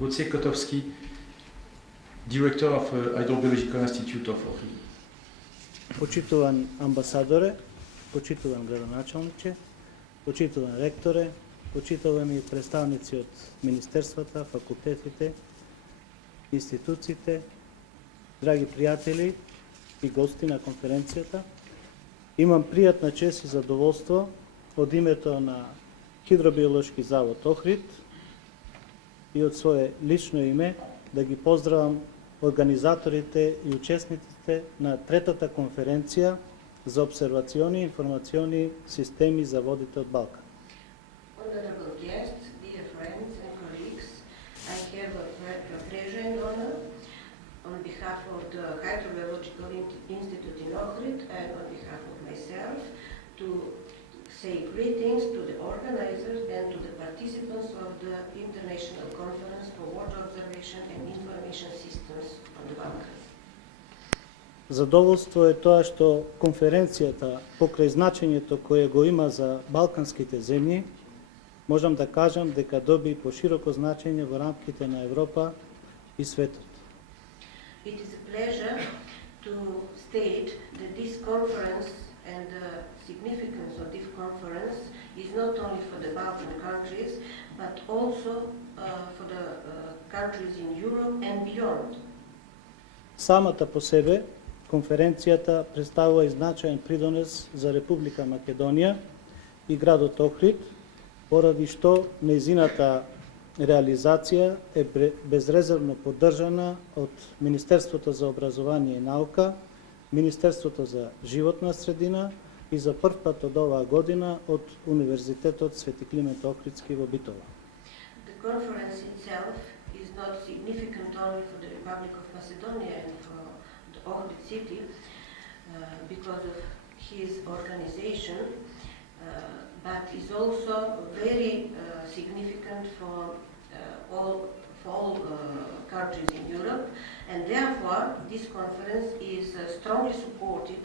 Wojciech Kotowski, Director of Hydrobiological Institute of Ohrid. Почитуван амбасадоре, почитуван градоначалниче, почитуван ректоре, почитувани представници од министерствата, факултетите, институциите, драги пријатели и гости на конференцијата. Имам пријатна чест и задоволство од името на Хидробиолошки завод Охрид и од свое лично име да ги поздравам организаторите и учесниците на третата конференција за обсервациони и информациони системи за водите од Балкан. Honorable guests, dear friends and colleagues, I have a pleasure and honor on behalf of the Hydrobiological Institute in Ohrid and on behalf of myself to say greetings to the organizers and to the participants of the International Conference for Water Observation and Information Systems on the Balkans. Задоволство е тоа што конференцијата, покрај значењето кое го има за балканските земји, можам да кажам дека доби пошироко значење во рамките на Европа и светот. It is a pleasure to state that this conference and the significance of this conference is not only for the Balkan countries, but also for the countries in Europe and beyond. Самата по себе, конференцијата представува и значаен придонес за Република Македонија и градот Охрид, поради што нејзината реализација е безрезервно поддржана од Министерството за образование и наука, Министерството за животна средина и за прв пат од оваа година од Универзитетот Свети Климент Охридски во Битола. The conference itself is not significant only for the Republic of Macedonia and for the Ohrid city because of his organization, but is also very significant for all countries in Europe, and therefore this conference is strongly supported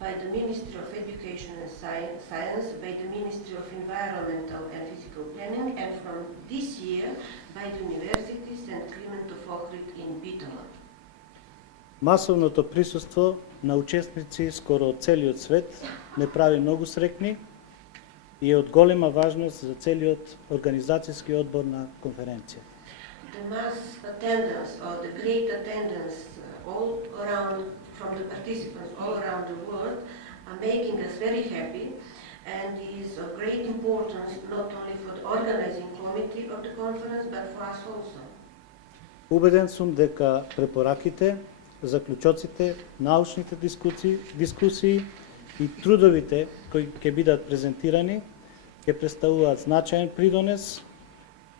by the Ministry of Education and Science, by the Ministry of Environmental and Physical Planning, and from this year by the University St. Clement of Ohrid in Bitola. Масовното присуство на учесници скоро од целиот свет не прави многу срекни и е од голема важност за целиот организацијски одбор на конференцијата. The mass attendance or the great attendance all around from the participants all around the world are making us very happy and is of great importance not only for the organizing committee of the conference but for us also. Убеден сум дека препораките, заклучоците, научните дискусии и трудовите кои ќе бидат презентирани ќе представуваат значаен придонес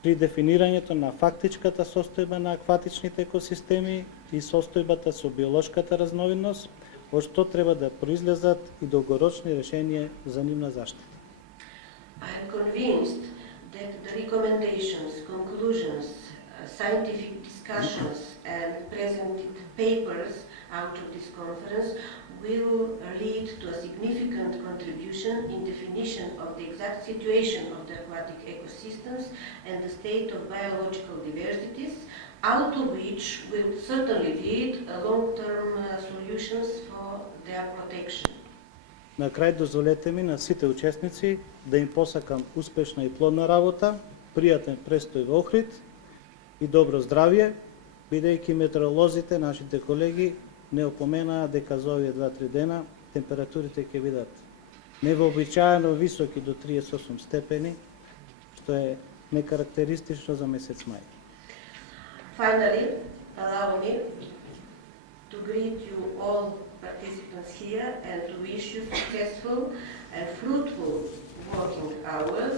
при дефинирањето на фактичката состојба на акватичните екосистеми и состојбата со биолошката разновидност, од што треба да произлезат и долгорочни решенија за нивна заштита. I am convinced that the recommendations, conclusions, scientific discussions and presented papers out of this conference will lead to a significant contribution in definition of the exact situation of the aquatic ecosystems and the state of biological diversities, out of which will certainly lead long-term solutions for their protection. На крај дозволете ми на сите учесници да им посакам успешна и плодна работа, пријатен престој во Охрид и добро здравје, бидејќи метеоролозите, нашите колеги, не опоменаа дека за овие 2-3 дена температурите ќе бидат невообичаено високи до 38 степени, што е некарактеристично за месец мај. Finally, allow me to greet you all participants here and to wish you successful and fruitful working hours,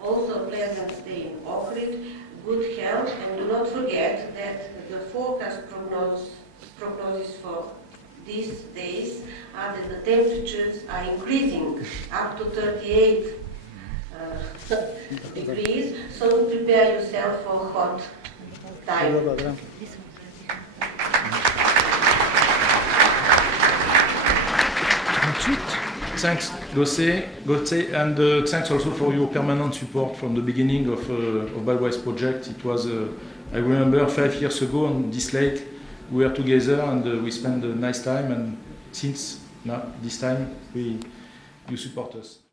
also a pleasant stay in Ohrid, good health, and do not forget that the forecast prognosis for these days are that the temperatures are increasing up to 38 degrees, so prepare yourself for hot time. Значит, Thanks, Gotse, and thanks also for your permanent support from the beginning of Baloise project. It was, I remember 5 years ago on this lake, we were together and we spent a nice time, and since now, this time, you support us.